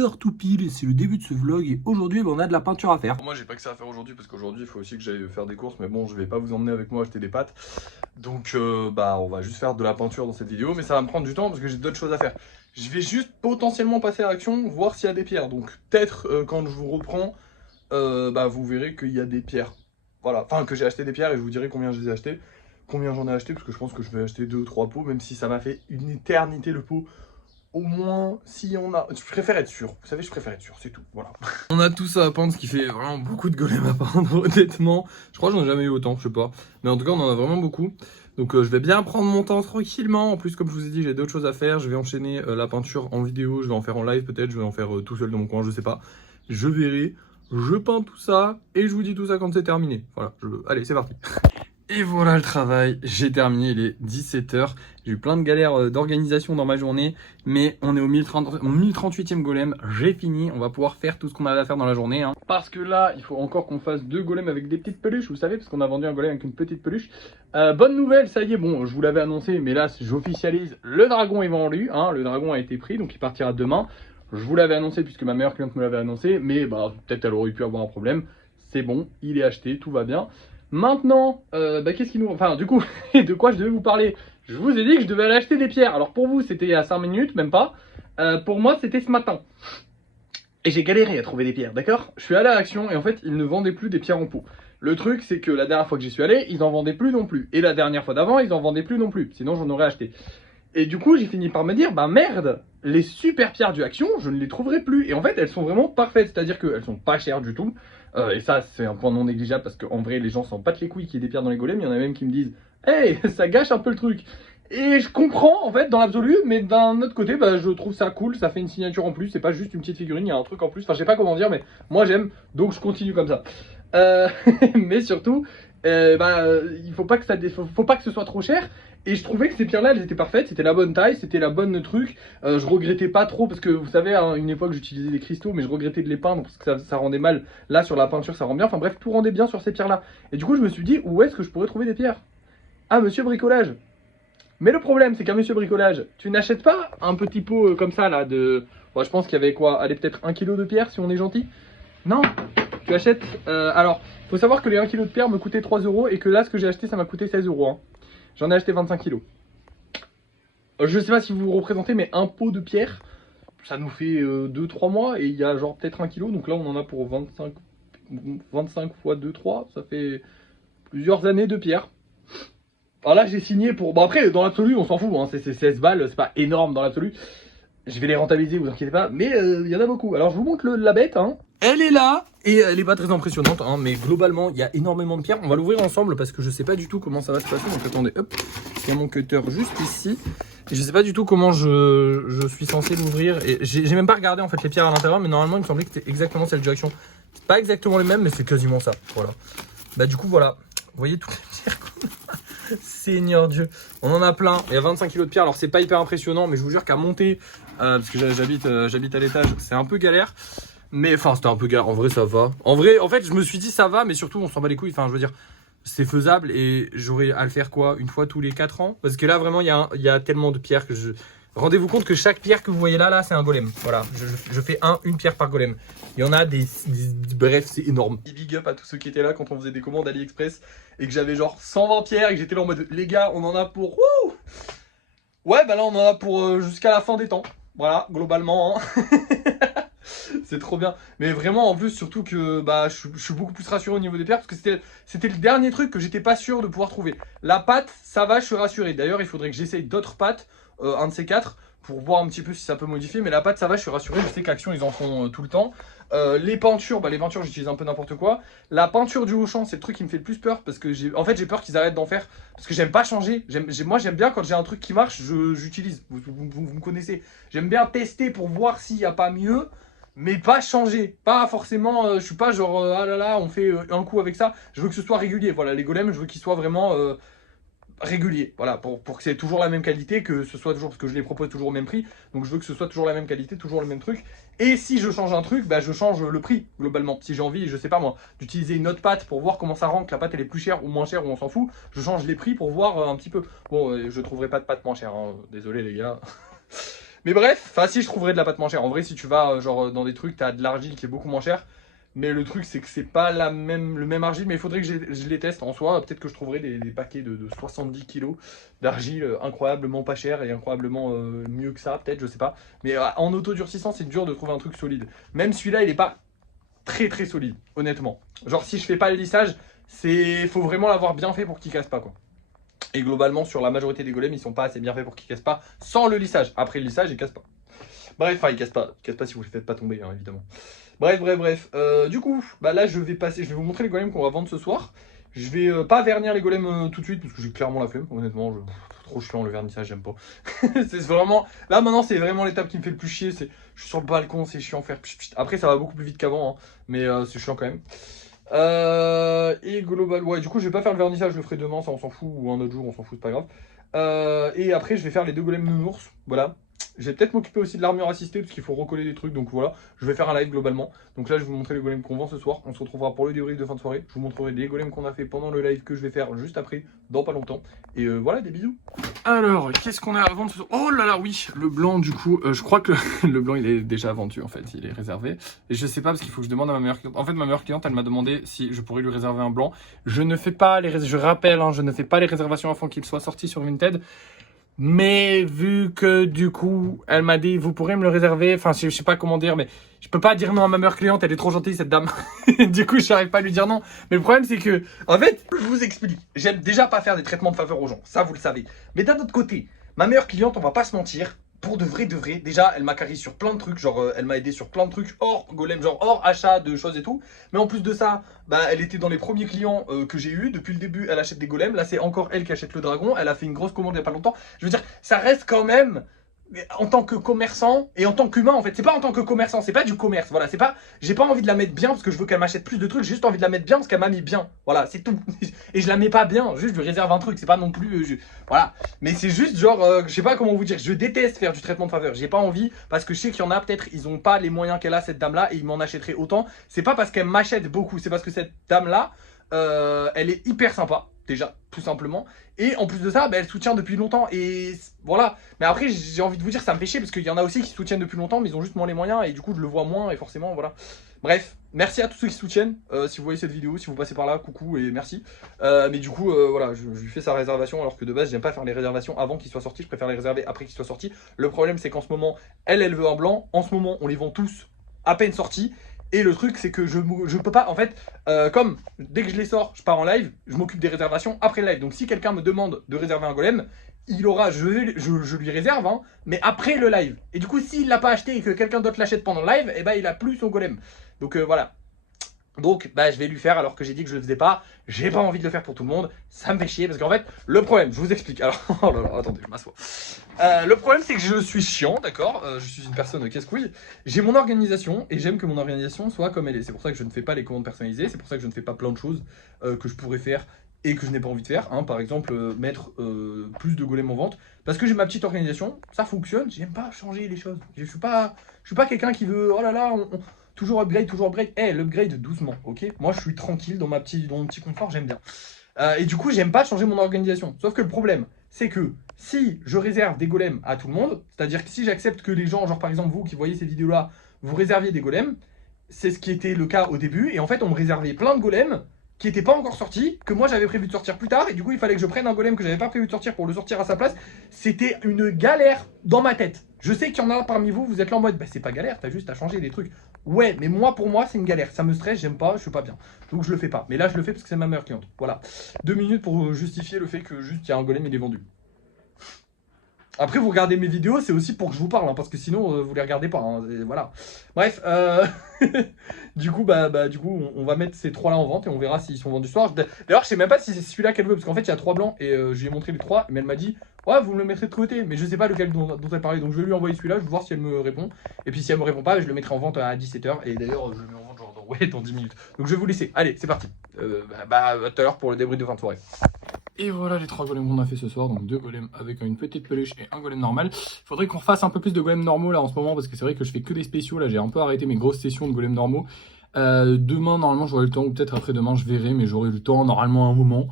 9h tout pile, et c'est le début de ce vlog et aujourd'hui on a de la peinture à faire. Moi j'ai pas que ça à faire aujourd'hui parce qu'aujourd'hui il faut aussi que j'aille faire des courses, mais bon je vais pas vous emmener avec moi acheter des pâtes. Donc bah on va juste faire de la peinture dans cette vidéo, mais ça va me prendre du temps parce que j'ai d'autres choses à faire. Je vais juste potentiellement passer à l'action, voir s'il y a des pierres. Donc peut-être quand je vous reprends, bah vous verrez qu'il y a des pierres. Voilà, enfin que j'ai acheté des pierres et je vous dirai combien je les ai achetées. Combien j'en ai acheté, parce que je pense que je vais acheter 2 ou 3 pots, même si ça m'a fait une éternité le pot. Au moins, si on a... Je préfère être sûr. Vous savez, je préfère être sûr, c'est tout. Voilà. On a tout ça à peindre, ce qui fait vraiment beaucoup de golems à peindre, honnêtement. Je crois que j'en ai jamais eu autant, je sais pas. Mais en tout cas, on en a vraiment beaucoup. Donc je vais bien prendre mon temps tranquillement. En plus, comme je vous ai dit, j'ai d'autres choses à faire. Je vais enchaîner la peinture en vidéo. Je vais en faire en live peut-être. Je vais en faire tout seul dans mon coin, je sais pas. Je verrai. Je peins tout ça. Et je vous dis tout ça quand c'est terminé. Voilà. Allez, c'est parti. Et voilà le travail, j'ai terminé, il est 17h. J'ai eu plein de galères d'organisation dans ma journée, mais on est au 1038e golem, j'ai fini, on va pouvoir faire tout ce qu'on avait à faire dans la journée. Hein. Parce que là, il faut encore qu'on fasse 2 golems avec des petites peluches, vous savez, parce qu'on a vendu un golem avec une petite peluche. Bonne nouvelle, ça y est, bon, je vous l'avais annoncé, mais là, j'officialise, le dragon est vendu, hein, le dragon a été pris, donc il partira demain. Je vous l'avais annoncé puisque ma meilleure cliente me l'avait annoncé, mais bah, peut-être elle aurait pu avoir un problème. C'est bon, il est acheté, tout va bien. Maintenant, qu'est-ce qui nous... Enfin, du coup, de quoi je devais vous parler? Je vous ai dit que je devais aller acheter des pierres. Alors pour vous, c'était à 5 minutes, même pas. Pour moi, c'était ce matin. Et j'ai galéré à trouver des pierres, d'accord? Je suis allé à Action et en fait, ils ne vendaient plus des pierres en pot. Le truc, c'est que la dernière fois que j'y suis allé, ils en vendaient plus non plus. Et la dernière fois d'avant, ils en vendaient plus non plus. Sinon, j'en aurais acheté. Et du coup, j'ai fini par me dire, bah merde, les super pierres du Action, je ne les trouverai plus. Et en fait, elles sont vraiment parfaites, c'est-à-dire qu'elles sont pas chères du tout. Et ça, c'est un point non négligeable parce qu'en vrai, les gens s'en battent les couilles qu'il y ait des pierres dans les golems. Il y en a même qui me disent, hey, ça gâche un peu le truc. Et je comprends en fait dans l'absolu, mais d'un autre côté, bah, je trouve ça cool, ça fait une signature en plus. C'est pas juste une petite figurine, il y a un truc en plus. Enfin, je sais pas comment dire, mais moi j'aime, donc je continue comme ça. Mais surtout, il faut pas que faut pas que ce soit trop cher. Et je trouvais que ces pierres là elles étaient parfaites, c'était la bonne taille, c'était la bonne truc. Je regrettais pas trop parce que vous savez à une époque j'utilisais des cristaux, mais je regrettais de les peindre parce que ça rendait mal. Là sur la peinture ça rend bien, enfin bref tout rendait bien sur ces pierres là. Et du coup je me suis dit où est-ce que je pourrais trouver des pierres? Ah, monsieur bricolage. Mais le problème c'est qu'à monsieur bricolage, tu n'achètes pas un petit pot comme ça là de... Bon, je pense qu'il y avait quoi, allez peut-être 1 kg de pierre si on est gentil. Non, tu achètes... alors, faut savoir que les 1 kg de pierre me coûtaient 3 € et que là ce que j'ai acheté ça m'a coûté 16 €. Hein. J'en ai acheté 25 kg. Je sais pas si vous vous représentez, mais un pot de pierre, ça nous fait 2-3 mois et il y a genre peut-être 1 kg. Donc là, on en a pour 25 fois 2, 3. Ça fait plusieurs années de pierre. Alors là, j'ai signé pour... Bon après, dans l'absolu, on s'en fout. Hein. C'est 16 balles, c'est pas énorme dans l'absolu. Je vais les rentabiliser, vous inquiétez pas. Mais il y en a beaucoup. Alors je vous montre la bête. Hein. Elle est là et elle est pas très impressionnante, hein, mais globalement il y a énormément de pierres. On va l'ouvrir ensemble parce que je sais pas du tout comment ça va se passer. Donc attendez, hop, il y a mon cutter juste ici. Et je sais pas du tout comment je suis censé l'ouvrir. Et j'ai même pas regardé en fait les pierres à l'intérieur, mais normalement il me semblait que c'était exactement celle de Action. C'est pas exactement les mêmes, mais c'est quasiment ça. Voilà. Bah du coup voilà. Vous voyez toutes les pierres qu'on a. Seigneur Dieu. On en a plein. Il y a 25 kg de pierres. Alors c'est pas hyper impressionnant, mais je vous jure qu'à monter, parce que j'habite à l'étage, c'est un peu galère. Mais enfin, c'était un peu galère. En vrai, ça va. En vrai, en fait, je me suis dit ça va, mais surtout, on s'en bat les couilles. Enfin, je veux dire, c'est faisable et j'aurais à le faire quoi, une fois tous les 4 ans. Parce que là, vraiment, il y a tellement de pierres que je... Rendez-vous compte que chaque pierre que vous voyez là, c'est un golem. Voilà, je fais une pierre par golem. Il y en a bref, c'est énorme. Big up à tous ceux qui étaient là quand on faisait des commandes AliExpress et que j'avais genre 120 pierres et que j'étais là en mode, les gars, on en a pour... Wouh, ouais, bah là, on en a pour jusqu'à la fin des temps. Voilà, globalement. Hein. C'est trop bien. Mais vraiment, en plus, surtout que bah, je suis beaucoup plus rassuré au niveau des pierres parce que c'était le dernier truc que j'étais pas sûr de pouvoir trouver. La pâte, ça va, je suis rassuré. D'ailleurs, il faudrait que j'essaye d'autres pâtes, un de ces 4, pour voir un petit peu si ça peut modifier. Mais la pâte, ça va, je suis rassuré. Je sais qu'Action, ils en font tout le temps. Les peintures, bah, les peintures, j'utilise un peu n'importe quoi. La peinture du Auchan, c'est le truc qui me fait le plus peur parce que j'ai peur qu'ils arrêtent d'en faire parce que j'aime pas changer. Moi, j'aime bien quand j'ai un truc qui marche, j'utilise. Vous me connaissez. J'aime bien tester pour voir s'il n'y a pas mieux. Mais pas changer, pas forcément, je suis pas genre, ah là là, on fait un coup avec ça. Je veux que ce soit régulier, voilà, les golems, je veux qu'ils soient vraiment réguliers. Voilà, pour que c'est toujours la même qualité, que ce soit toujours, parce que je les propose toujours au même prix. Donc je veux que ce soit toujours la même qualité, toujours le même truc. Et si je change un truc, bah je change le prix, globalement. Si j'ai envie, je sais pas moi, d'utiliser une autre pâte pour voir comment ça rend, que la pâte elle est plus chère ou moins chère, ou on s'en fout, je change les prix pour voir un petit peu. Bon, je trouverai pas de pâte moins chère, hein. Désolé les gars. Mais bref, enfin si je trouverais de la pâte moins chère. En vrai, si tu vas genre dans des trucs, t'as de l'argile qui est beaucoup moins cher. Mais le truc, c'est que c'est pas le même argile. Mais il faudrait que je les teste en soi. Peut-être que je trouverai des paquets de 70 kilos d'argile incroyablement pas cher et incroyablement mieux que ça, peut-être, je sais pas. Mais en auto-durcissant, c'est dur de trouver un truc solide. Même celui-là, il est pas très très solide, honnêtement. Genre, si je fais pas le lissage, faut vraiment l'avoir bien fait pour qu'il casse pas, quoi. Et globalement, sur la majorité des golems, ils sont pas assez bien faits pour qu'ils cassent pas sans le lissage. Après le lissage, ils cassent pas. Bref, enfin, ils cassent pas. Ils cassent pas si vous les faites pas tomber, hein, évidemment. Bref. Du coup, bah là, je vais vous montrer les golems qu'on va vendre ce soir. Je vais pas vernir les golems tout de suite parce que j'ai clairement la flemme. Honnêtement, trop chiant le vernissage, j'aime pas. C'est vraiment. Là, maintenant, c'est vraiment l'étape qui me fait le plus chier. Je suis sur le balcon, c'est chiant faire. Après, ça va beaucoup plus vite qu'avant, hein, mais c'est chiant quand même. Et global, ouais, du coup, je vais pas faire le vernissage, je le ferai demain, ça on s'en fout, ou un autre jour, on s'en fout, c'est pas grave. Et après, je vais faire les 2 golems nounours, voilà. Je vais peut-être m'occuper aussi de l'armure assistée, parce qu'il faut recoller des trucs, donc voilà. Je vais faire un live globalement. Donc là, je vais vous montrer les golems qu'on vend ce soir. On se retrouvera pour le débrief de fin de soirée. Je vous montrerai les golems qu'on a fait pendant le live que je vais faire juste après, dans pas longtemps. Et voilà, des bisous. Alors, qu'est-ce qu'on a à vendre ce soir? Oh là là, oui, le blanc, du coup, je crois que le blanc, il est déjà vendu, en fait, il est réservé. Et je sais pas, parce qu'il faut que je demande à ma meilleure cliente. En fait, ma meilleure cliente, elle m'a demandé si je pourrais lui réserver un blanc. Je ne fais pas je rappelle, hein, je ne fais pas les réservations avant qu'il soit sorti sur Vinted. Mais vu que du coup, elle m'a dit, vous pourrez me le réserver. Enfin, je sais pas comment dire, mais je peux pas dire non à ma meilleure cliente. Elle est trop gentille, cette dame. Du coup, j'arrive pas à lui dire non. Mais le problème, c'est que, en fait, je vous explique. J'aime déjà pas faire des traitements de faveur aux gens. Ça, vous le savez. Mais d'un autre côté, ma meilleure cliente, on va pas se mentir. Pour de vrai, déjà, elle m'a carré sur plein de trucs, genre elle m'a aidé sur plein de trucs hors golem, genre hors achat de choses et tout. Mais en plus de ça, bah elle était dans les premiers clients que j'ai eu. Depuis le début, elle achète des golems. Là, c'est encore elle qui achète le dragon. Elle a fait une grosse commande il y a pas longtemps. Je veux dire, ça reste quand même en tant que commerçant et en tant qu'humain en fait. C'est pas en tant que commerçant, c'est pas du commerce. Voilà, c'est pas. J'ai pas envie de la mettre bien parce que je veux qu'elle m'achète plus de trucs. J'ai juste envie de la mettre bien parce qu'elle m'a mis bien. Voilà, c'est tout. Et je la mets pas bien. Juste, je lui réserve un truc. C'est pas non plus. Voilà. Mais c'est juste genre, je sais pas comment vous dire, je déteste faire du traitement de faveur. J'ai pas envie parce que je sais qu'il y en a peut-être, ils ont pas les moyens qu'elle a, cette dame-là, et ils m'en achèteraient autant. C'est pas parce qu'elle m'achète beaucoup, c'est parce que cette dame-là, elle est hyper sympa, déjà, tout simplement. Et en plus de ça, bah, elle soutient depuis longtemps. Et voilà. Mais après, j'ai envie de vous dire, ça me fait chier parce qu'il y en a aussi qui soutiennent depuis longtemps, mais ils ont juste moins les moyens. Et du coup, je le vois moins. Et forcément, voilà. Bref, merci à tous ceux qui soutiennent. Si vous voyez cette vidéo, si vous passez par là, coucou et merci. Mais du coup, voilà, je lui fais sa réservation alors que de base, j'aime pas faire les réservations avant qu'il soit sorti. Je préfère les réserver après qu'il soit sorti. Le problème, c'est qu'en ce moment, elle veut un blanc. En ce moment, on les vend tous à peine sortis. Et le truc, c'est que je peux pas, en fait, comme dès que je les sors, je pars en live, je m'occupe des réservations après le live. Donc si quelqu'un me demande de réserver un golem, il aura, je lui réserve, hein, mais après le live. Et du coup, s'il l'a pas acheté et que quelqu'un d'autre l'achète pendant le live, et ben il a plus son golem. Donc voilà. Donc bah, je vais lui faire alors que j'ai dit que je le faisais pas. J'ai pas envie de le faire pour tout le monde. Ça me fait chier parce qu'en fait, le problème, je vous explique. Alors, oh là là, attendez, je m'assois. Le problème, c'est que je suis chiant, d'accord. Je suis une personne casse-couille. J'ai mon organisation et j'aime que mon organisation soit comme elle est. C'est pour ça que je ne fais pas les commandes personnalisées. C'est pour ça que je ne fais pas plein de choses que je pourrais faire et que je n'ai pas envie de faire. Hein. Par exemple, mettre plus de golems en vente. Parce que j'ai ma petite organisation, ça fonctionne. J'aime pas changer les choses. Je suis pas quelqu'un qui veut, oh là là, toujours upgrade, toujours upgrade. L'upgrade doucement, ok. Moi, je suis tranquille dans mon petit confort, j'aime bien. Et du coup, j'aime pas changer mon organisation. Sauf que le problème, c'est que si je réserve des golems à tout le monde, c'est-à-dire que si j'accepte que les gens, genre par exemple vous qui voyez ces vidéos-là, vous réserviez des golems, c'est ce qui était le cas au début. Et en fait, on me réservait plein de golems qui n'étaient pas encore sortis, que moi j'avais prévu de sortir plus tard. Et du coup, il fallait que je prenne un golem que j'avais pas prévu de sortir pour le sortir à sa place. C'était une galère dans ma tête. Je sais qu'il y en a parmi vous, vous êtes là en mode, bah c'est pas galère, t'as juste à changer des trucs. Ouais, mais moi, pour moi, c'est une galère. Ça me stresse, j'aime pas, je suis pas bien. Donc je le fais pas. Mais là, je le fais parce que c'est ma meilleure cliente. Voilà. 2 minutes pour justifier le fait que juste il y a un golem, il est vendu. Après, vous regardez mes vidéos, c'est aussi pour que je vous parle, hein, parce que sinon, vous les regardez pas. Hein, voilà. Bref, du coup, on va mettre ces 3 là en vente et on verra s'ils sont vendus ce soir. D'ailleurs, je sais même pas si c'est celui-là qu'elle veut, parce qu'en fait, il y a 3 blancs et je lui ai montré les 3, mais elle m'a dit, ouais, vous me le mettrez de côté, mais je sais pas lequel dont elle parlait, donc je vais lui envoyer celui-là, je vais voir si elle me répond. Et puis si elle me répond pas, je le mettrai en vente à 17h, et d'ailleurs, je le mets en vente genre dans 10 minutes. Donc je vais vous laisser. Allez, c'est parti. À tout à l'heure pour le débrief de fin de soirée. Et voilà les 3 golems qu'on a fait ce soir, donc 2 golems avec une petite peluche et un golem normal. Il faudrait qu'on fasse un peu plus de golems normaux là en ce moment, parce que c'est vrai que je fais que des spéciaux, là j'ai un peu arrêté mes grosses sessions de golems normaux. Demain normalement j'aurai le temps, ou peut-être après-demain je verrai, mais j'aurai le temps normalement un moment.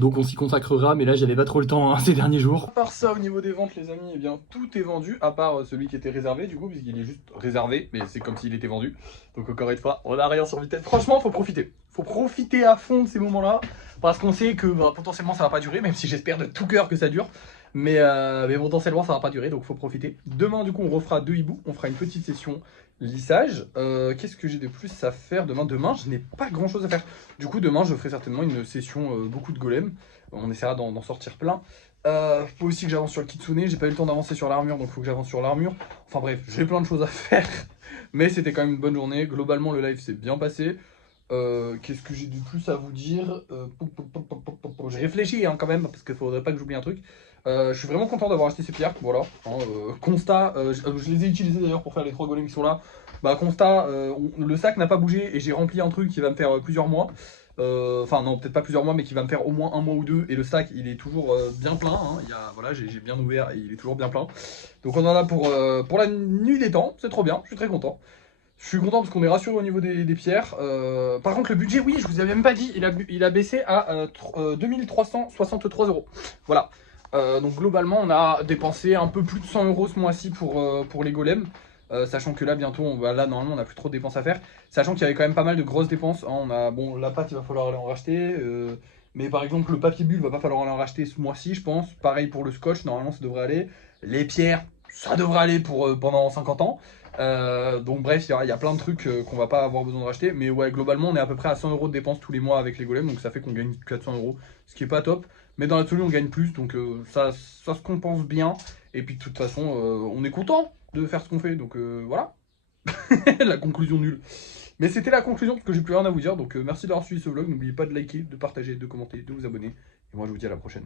donc on s'y consacrera, mais là j'avais pas trop le temps ces derniers jours. À part ça, au niveau des ventes, les amis, eh bien tout est vendu, à part celui qui était réservé du coup, puisqu'il est juste réservé, mais c'est comme s'il était vendu. Donc encore une fois, on n'a rien sur Vinted. Franchement, faut profiter. Faut profiter à fond de ces moments-là, parce qu'on sait que potentiellement ça va pas durer, même si j'espère de tout cœur que ça dure. Mais potentiellement ça va pas durer, donc faut profiter. Demain, du coup, on refera 2 hiboux, on fera une petite session lissage. Qu'est-ce que j'ai de plus à faire demain? Demain, je n'ai pas grand chose à faire. Du coup, demain, je ferai certainement une session beaucoup de golem. On essaiera d'en sortir plein. Faut aussi que j'avance sur le kitsune. J'ai pas eu le temps d'avancer sur l'armure, donc faut que j'avance sur l'armure. Enfin bref, j'ai plein de choses à faire. Mais c'était quand même une bonne journée. Globalement, le live s'est bien passé. Qu'est-ce que j'ai de plus à vous dire? J'ai réfléchi hein, quand même, parce qu'il faudrait pas que j'oublie un truc. Je suis vraiment content d'avoir acheté ces pierres, voilà. Hein, constat, je les ai utilisées d'ailleurs pour faire les 3 golems qui sont là. Bah constat, le sac n'a pas bougé et j'ai rempli un truc qui va me faire plusieurs mois. Enfin non, peut-être pas plusieurs mois, mais qui va me faire au moins un mois ou deux. Et le sac, il est toujours bien plein. Hein. Voilà, j'ai bien ouvert et il est toujours bien plein. Donc on en a pour la nuit des temps, c'est trop bien, je suis très content. Je suis content parce qu'on est rassuré au niveau des pierres. Par contre, le budget, oui, je vous avais même pas dit, il a baissé à 2363 €. Voilà. Donc globalement, on a dépensé un peu plus de 100 € ce mois-ci pour les golems. Sachant que là, bientôt, là, normalement, on n'a plus trop de dépenses à faire. Sachant qu'il y avait quand même pas mal de grosses dépenses. Hein. Bon, la pâte, il va falloir aller en racheter. Mais par exemple, le papier bulle, va pas falloir aller en racheter ce mois-ci, je pense. Pareil pour le scotch, normalement, ça devrait aller. Les pierres, ça devrait aller pendant 50 ans. Donc bref, il y a plein de trucs qu'on va pas avoir besoin de racheter. Mais ouais, globalement, on est à peu près à 100 € de dépenses tous les mois avec les golems. Donc ça fait qu'on gagne 400 €. Ce qui est pas top. Mais dans l'absolu, on gagne plus. Donc ça se compense bien. Et puis de toute façon, on est content de faire ce qu'on fait. Donc voilà. La conclusion nulle. Mais c'était la conclusion parce que j'ai plus rien à vous dire. Donc merci d'avoir suivi ce vlog. N'oubliez pas de liker, de partager, de commenter, de vous abonner. Et moi, je vous dis à la prochaine.